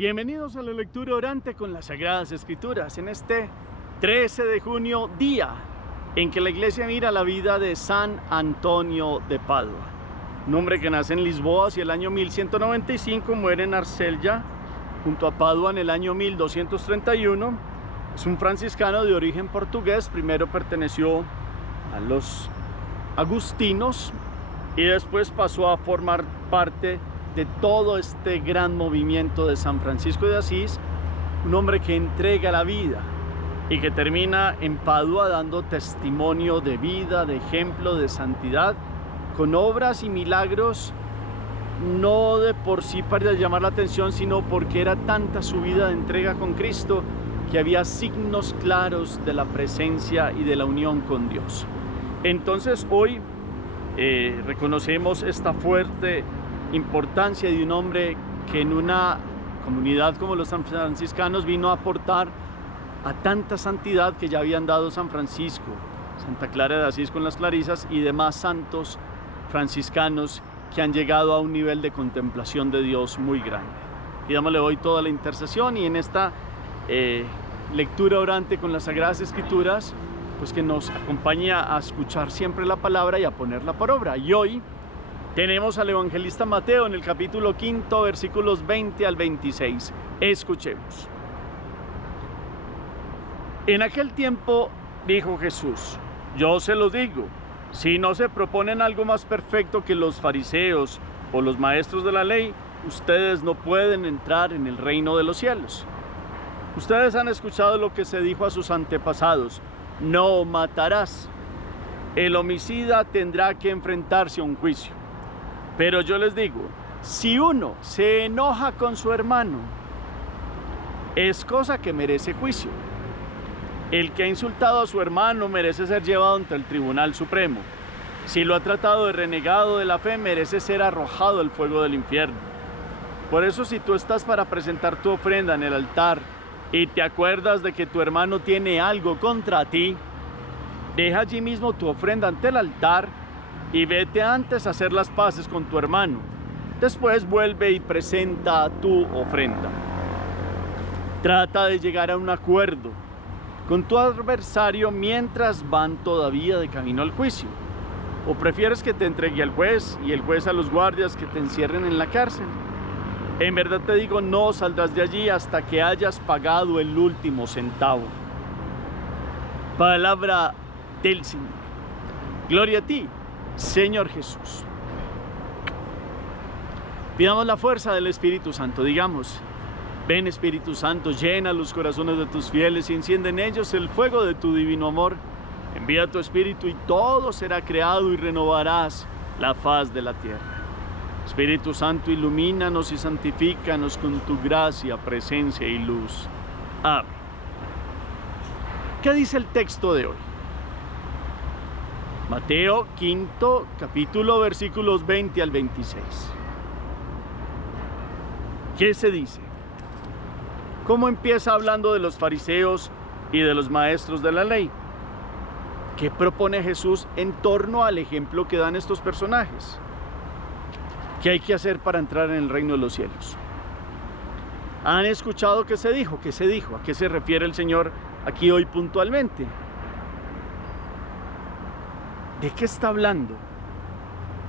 Bienvenidos a la lectura orante con las Sagradas Escrituras en este 13 de junio, día en que la iglesia mira la vida de San Antonio de Padua, un hombre que nace en Lisboa hacia el año 1195, muere en Arcella junto a Padua en el año 1231. Es un franciscano de origen portugués. Primero perteneció a los agustinos y después pasó a formar parte de todo este gran movimiento de San Francisco de Asís, un hombre que entrega la vida y que termina en Padua dando testimonio de vida, de ejemplo, de santidad, con obras y milagros, no de por sí para llamar la atención, sino porque era tanta su vida de entrega con Cristo que había signos claros de la presencia y de la unión con Dios. Entonces hoy reconocemos esta fuerte importancia de un hombre que en una comunidad como los san franciscanos vino a aportar a tanta santidad que ya habían dado San Francisco, Santa Clara de Asís con las Clarisas y demás santos franciscanos que han llegado a un nivel de contemplación de Dios muy grande. Pidámosle hoy toda la intercesión y en esta lectura orante con las Sagradas Escrituras, pues que nos acompañe a escuchar siempre la palabra y a ponerla por obra. Y hoy tenemos al evangelista Mateo en el capítulo 5, versículos 20 al 26. Escuchemos. En aquel tiempo dijo Jesús: yo se lo digo, si no se proponen algo más perfecto que los fariseos o los maestros de la ley, ustedes no pueden entrar en el reino de los cielos. Ustedes han escuchado lo que se dijo a sus antepasados: no matarás. El homicida tendrá que enfrentarse a un juicio. Pero yo les digo, si uno se enoja con su hermano, es cosa que merece juicio. El que ha insultado a su hermano merece ser llevado ante el Tribunal Supremo. Si lo ha tratado de renegado de la fe, merece ser arrojado al fuego del infierno. Por eso, si tú estás para presentar tu ofrenda en el altar y te acuerdas de que tu hermano tiene algo contra ti, deja allí mismo tu ofrenda ante el altar y vete antes a hacer las paces con tu hermano. Después vuelve y presenta tu ofrenda. Trata de llegar a un acuerdo con tu adversario mientras van todavía de camino al juicio. ¿O prefieres que te entregue al juez y el juez a los guardias que te encierren en la cárcel? En verdad te digo, no saldrás de allí hasta que hayas pagado el último centavo. Palabra del Señor. Gloria a ti, Señor Jesús. Pidamos la fuerza del Espíritu Santo. Digamos: ven, Espíritu Santo, llena los corazones de tus fieles y enciende en ellos el fuego de tu divino amor. Envía tu Espíritu y todo será creado y renovarás la faz de la tierra. Espíritu Santo, ilumínanos y santifícanos con tu gracia, presencia y luz. Amén. ¿Qué dice el texto de hoy? Mateo 5, capítulo, versículos 20 al 26. ¿Qué se dice? ¿Cómo empieza hablando de los fariseos y de los maestros de la ley? ¿Qué propone Jesús en torno al ejemplo que dan estos personajes? ¿Qué hay que hacer para entrar en el reino de los cielos? ¿Han escuchado qué se dijo? ¿Qué se dijo? ¿A qué se refiere el Señor aquí hoy puntualmente? ¿De qué está hablando?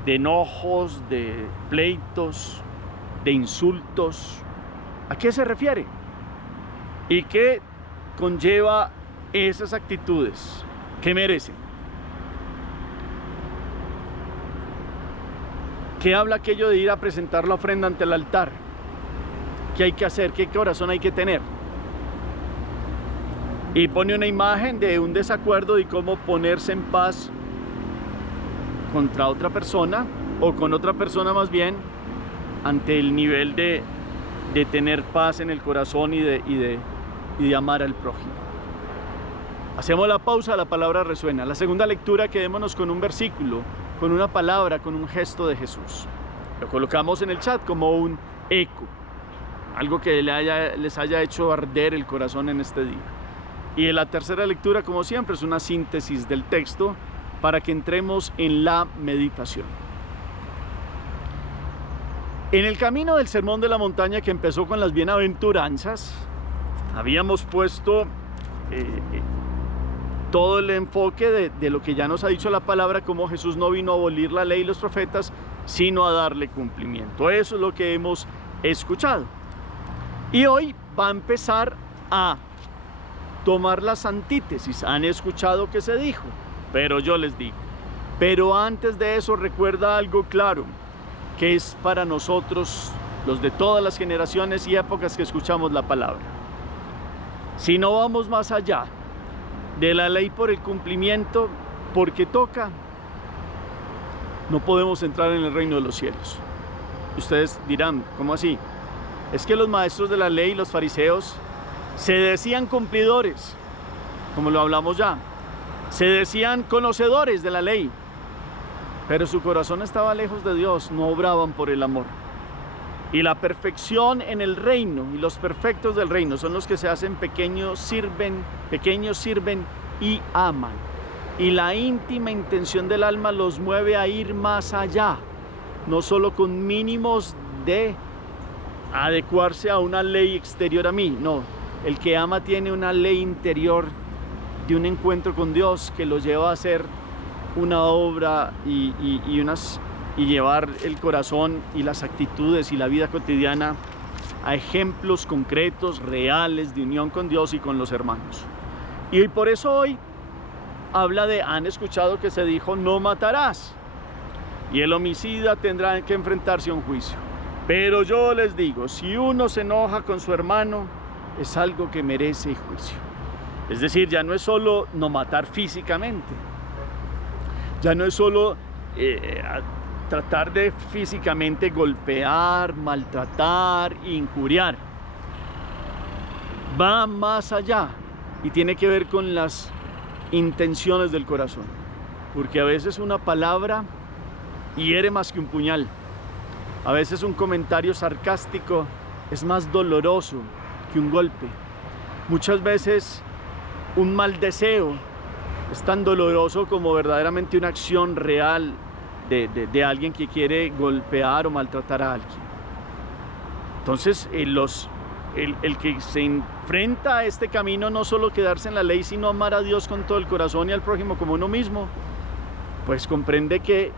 ¿De enojos, de pleitos, de insultos? ¿A qué se refiere? ¿Y qué conlleva esas actitudes? ¿Qué merecen? ¿Qué habla aquello de ir a presentar la ofrenda ante el altar? ¿Qué hay que hacer? ¿Qué corazón hay que tener? Y pone una imagen de un desacuerdo y cómo ponerse en paz contra otra persona, o con otra persona más bien, ante el nivel de tener paz en el corazón y de amar al prójimo. Hacemos la pausa, la palabra resuena. La segunda lectura, quedémonos con un versículo, con una palabra, con un gesto de Jesús. Lo colocamos en el chat como un eco, algo que les haya hecho arder el corazón en este día. Y en la tercera lectura, como siempre, es una síntesis del texto para que entremos en la meditación. En el camino del Sermón de la Montaña, que empezó con las bienaventuranzas, habíamos puesto todo el enfoque de lo que ya nos ha dicho la palabra, como Jesús no vino a abolir la ley y los profetas, sino a darle cumplimiento. Eso es lo que hemos escuchado. Y hoy va a empezar a tomar las antítesis. Han escuchado que se dijo, pero yo les digo. Pero antes de eso, recuerda algo claro, que es para nosotros, los de todas las generaciones y épocas que escuchamos la palabra. Si no vamos más allá de la ley por el cumplimiento, porque toca, no podemos entrar en el reino de los cielos. Ustedes dirán, ¿cómo así? Es que los maestros de la ley, los fariseos, se decían cumplidores, como lo hablamos ya, se decían conocedores de la ley, pero su corazón estaba lejos de Dios, no obraban por el amor. Y la perfección en el reino y los perfectos del reino son los que se hacen pequeños, sirven y aman. Y la íntima intención del alma los mueve a ir más allá, no solo con mínimos de adecuarse a una ley exterior a mí, no. El que ama tiene una ley interior de un encuentro con Dios que lo lleva a hacer una obra y llevar el corazón y las actitudes y la vida cotidiana a ejemplos concretos, reales, de unión con Dios y con los hermanos. Y por eso hoy habla de, han escuchado que se dijo, no matarás, y el homicida tendrá que enfrentarse a un juicio. Pero yo les digo, si uno se enoja con su hermano, es algo que merece juicio. Es decir, ya no es solo no matar físicamente, ya no es solo tratar de físicamente golpear, maltratar, injuriar. Va más allá y tiene que ver con las intenciones del corazón, porque a veces una palabra hiere más que un puñal. A veces un comentario sarcástico es más doloroso que un golpe. Muchas veces un mal deseo es tan doloroso como verdaderamente una acción real de alguien que quiere golpear o maltratar a alguien. Entonces el que se enfrenta a este camino, no solo quedarse en la ley, sino amar a Dios con todo el corazón y al prójimo como uno mismo, pues comprende que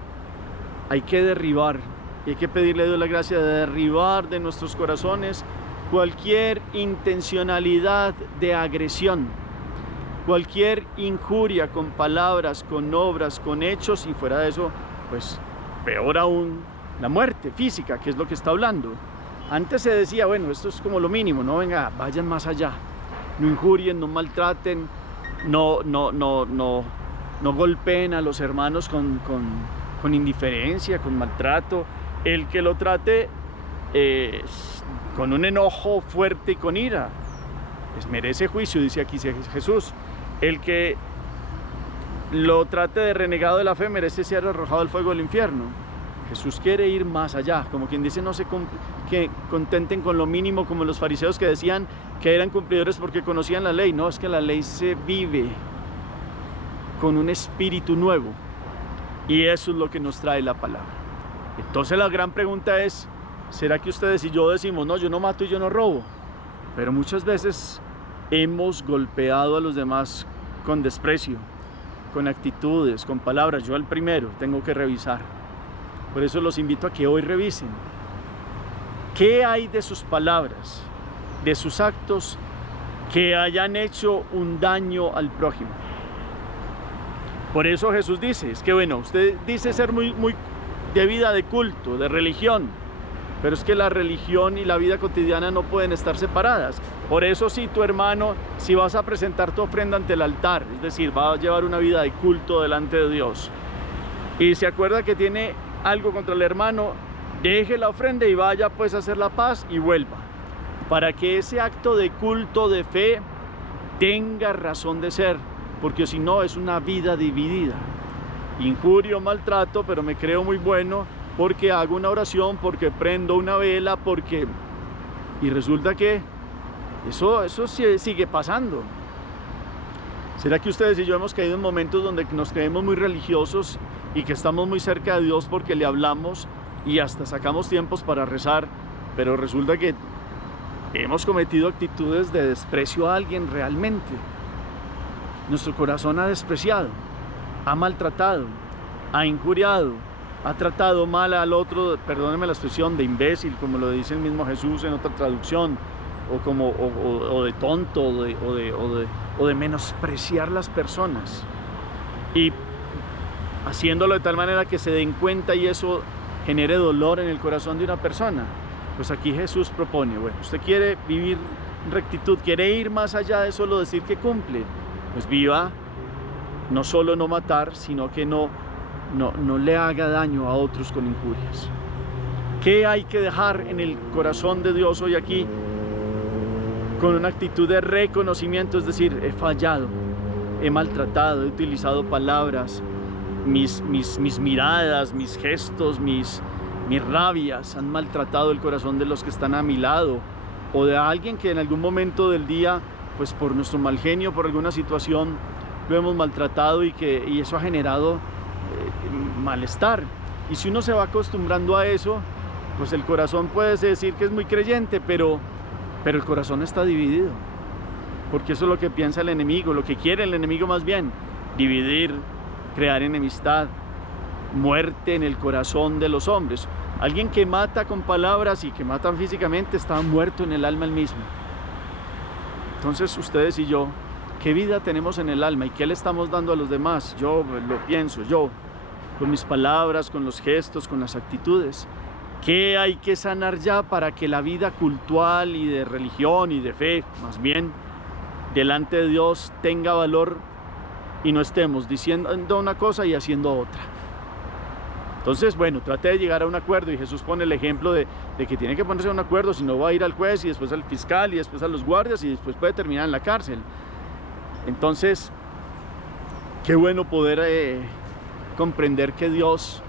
hay que derribar, y hay que pedirle a Dios la gracia de derribar de nuestros corazones cualquier intencionalidad de agresión, cualquier injuria con palabras, con obras, con hechos, y fuera de eso, pues peor aún, la muerte física, que es lo que está hablando. Antes se decía, bueno, esto es como lo mínimo, no, venga, vayan más allá, no injurien, no maltraten, no golpeen a los hermanos con indiferencia, con maltrato. El que lo trate con un enojo fuerte y con ira, pues merece juicio, dice aquí Jesús. El que lo trate de renegado de la fe merece ser arrojado al fuego del infierno. Jesús quiere ir más allá, como quien dice, no se que contenten con lo mínimo, como los fariseos que decían que eran cumplidores porque conocían la ley. No, es que la ley se vive con un espíritu nuevo, y eso es lo que nos trae la palabra. Entonces la gran pregunta es, ¿será que ustedes y yo decimos, no, yo no mato y yo no robo? Pero muchas veces hemos golpeado a los demás con desprecio, con actitudes, con palabras. Yo el primero tengo que revisar. Por eso los invito a que hoy revisen. ¿Qué hay de sus palabras, de sus actos, que hayan hecho un daño al prójimo? Por eso Jesús dice, es que bueno, usted dice ser muy de vida de culto, de religión, pero es que la religión y la vida cotidiana no pueden estar separadas. Por eso si tu hermano, si vas a presentar tu ofrenda ante el altar, es decir, va a llevar una vida de culto delante de Dios, y se acuerda que tiene algo contra el hermano, deje la ofrenda y vaya pues a hacer la paz y vuelva, para que ese acto de culto, de fe, tenga razón de ser, porque si no es una vida dividida. Injurio, maltrato, pero me creo muy bueno porque hago una oración, porque prendo una vela, porque... Y resulta que eso sigue pasando. ¿Será que ustedes y yo hemos caído en momentos donde nos creemos muy religiosos y que estamos muy cerca de Dios porque le hablamos, y hasta sacamos tiempos para rezar, pero resulta que hemos cometido actitudes de desprecio a alguien realmente. Nuestro corazón ha despreciado, ha maltratado, ha injuriado, ha tratado mal al otro, perdónenme la expresión, de imbécil, como lo dice el mismo Jesús en otra traducción, o de tonto, o de menospreciar las personas, y haciéndolo de tal manera que se den cuenta y eso genere dolor en el corazón de una persona. Pues aquí Jesús propone, bueno, usted quiere vivir rectitud, quiere ir más allá de solo decir que cumple, pues viva no solo no matar, sino que no le haga daño a otros con injurias. ¿Qué hay que dejar en el corazón de Dios hoy aquí? Con una actitud de reconocimiento, es decir, he fallado, he maltratado, he utilizado palabras, mis miradas, mis gestos, mis rabias han maltratado el corazón de los que están a mi lado, o de alguien que en algún momento del día, pues por nuestro mal genio, por alguna situación, lo hemos maltratado y eso ha generado malestar. Y si uno se va acostumbrando a eso, pues el corazón puede decir que es muy creyente, pero el corazón está dividido, porque eso es lo que piensa el enemigo, lo que quiere el enemigo más bien, dividir, crear enemistad, muerte en el corazón de los hombres. Alguien que mata con palabras y que matan físicamente está muerto en el alma el mismo. Entonces ustedes y yo, ¿qué vida tenemos en el alma y qué le estamos dando a los demás? Yo lo pienso, yo, con mis palabras, con los gestos, con las actitudes. ¿Qué hay que sanar ya para que la vida cultural y de religión y de fe, más bien, delante de Dios tenga valor y no estemos diciendo una cosa y haciendo otra? Entonces, bueno, trate de llegar a un acuerdo, y Jesús pone el ejemplo de que tiene que ponerse a un acuerdo, si no va a ir al juez y después al fiscal y después a los guardias y después puede terminar en la cárcel. Entonces, qué bueno poder comprender que Dios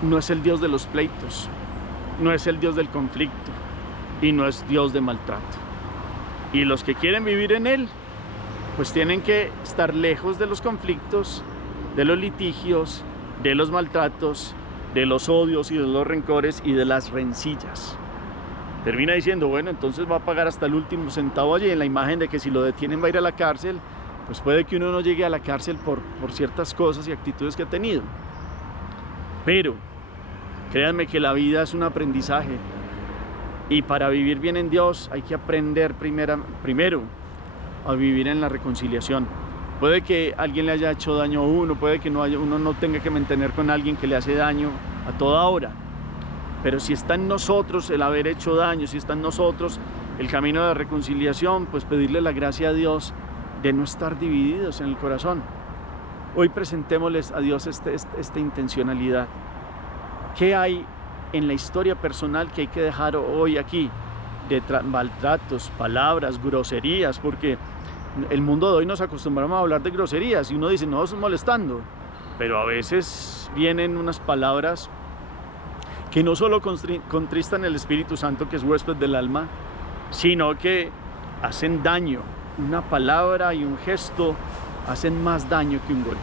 no es el Dios de los pleitos, no es el Dios del conflicto y no es Dios de maltrato. Y los que quieren vivir en Él, pues tienen que estar lejos de los conflictos, de los litigios, de los maltratos, de los odios y de los rencores y de las rencillas. Termina diciendo, bueno, entonces va a pagar hasta el último centavo allí, en la imagen de que si lo detienen va a ir a la cárcel. Pues puede que uno no llegue a la cárcel por ciertas cosas y actitudes que ha tenido. Pero créanme que la vida es un aprendizaje, y para vivir bien en Dios hay que aprender primero a vivir en la reconciliación. Puede que alguien le haya hecho daño a uno, puede que uno no tenga que mantener con alguien que le hace daño a toda hora, pero si está en nosotros el haber hecho daño, si está en nosotros el camino de la reconciliación, pues pedirle la gracia a Dios de no estar divididos en el corazón. Hoy presentémosles a Dios esta intencionalidad. ¿Qué hay en la historia personal que hay que dejar hoy aquí? De maltratos, palabras, groserías, porque el mundo de hoy nos acostumbramos a hablar de groserías y uno dice, no, estás molestando, pero a veces vienen unas palabras que no solo contristan el Espíritu Santo, que es huésped del alma, sino que hacen daño. Una palabra y un gesto hacen más daño que un golpe.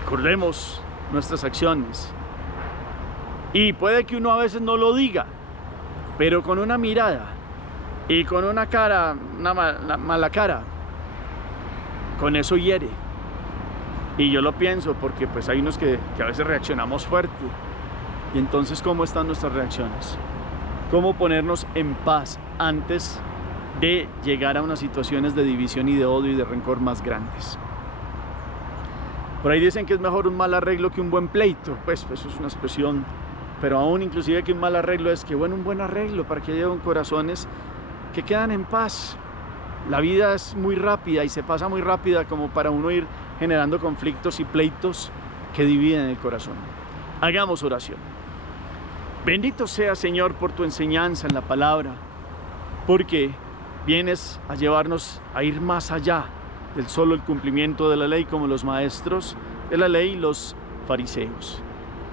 Recordemos nuestras acciones, y puede que uno a veces no lo diga, pero con una mirada y con una cara, una mala cara, con eso hiere. Y yo lo pienso porque pues hay unos que a veces reaccionamos fuerte, y entonces ¿cómo están nuestras reacciones? ¿Cómo ponernos en paz antes de llegar a unas situaciones de división y de odio y de rencor más grandes? Por ahí dicen que es mejor un mal arreglo que un buen pleito. Pues eso es una expresión, pero aún inclusive que un mal arreglo es que bueno, un buen arreglo para que haya corazones que quedan en paz. La vida es muy rápida y se pasa muy rápida como para uno ir generando conflictos y pleitos que dividen el corazón. Hagamos oración. Bendito sea, Señor, por tu enseñanza en la palabra, porque vienes a llevarnos a ir más allá del solo el cumplimiento de la ley, como los maestros de la ley, los fariseos.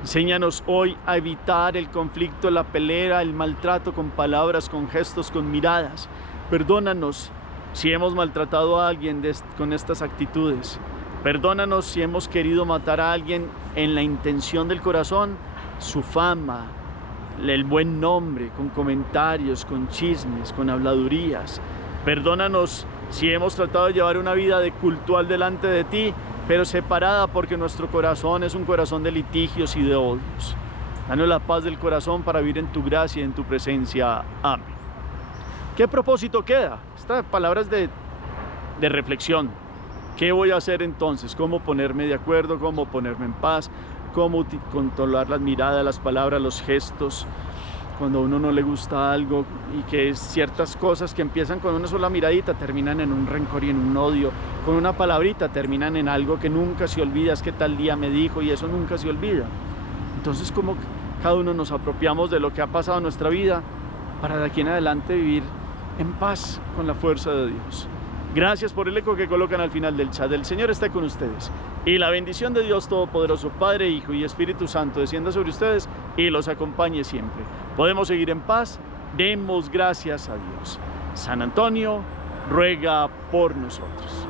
Enséñanos hoy a evitar el conflicto, la pelea, el maltrato con palabras, con gestos, con miradas. Perdónanos si hemos maltratado a alguien con estas actitudes. Perdónanos si hemos querido matar a alguien en la intención del corazón, su fama, el buen nombre, con comentarios, con chismes, con habladurías. Perdónanos si hemos tratado de llevar una vida de cultual delante de ti, pero separada porque nuestro corazón es un corazón de litigios y de odios. Danos la paz del corazón para vivir en tu gracia y en tu presencia. Amén. ¿Qué propósito queda? Estas palabras de reflexión. ¿Qué voy a hacer entonces? ¿Cómo ponerme de acuerdo? ¿Cómo ponerme en paz? ¿Cómo controlar las miradas, las palabras, los gestos? Cuando a uno no le gusta algo y que es ciertas cosas que empiezan con una sola miradita terminan en un rencor y en un odio. Con una palabrita terminan en algo que nunca se olvida. Es que tal día me dijo y eso nunca se olvida. Entonces, ¿cómo cada uno nos apropiamos de lo que ha pasado en nuestra vida para de aquí en adelante vivir en paz con la fuerza de Dios? Gracias por el eco que colocan al final del chat. El Señor esté con ustedes. Y la bendición de Dios Todopoderoso, Padre, Hijo y Espíritu Santo, descienda sobre ustedes y los acompañe siempre. Podemos seguir en paz. Demos gracias a Dios. San Antonio ruega por nosotros.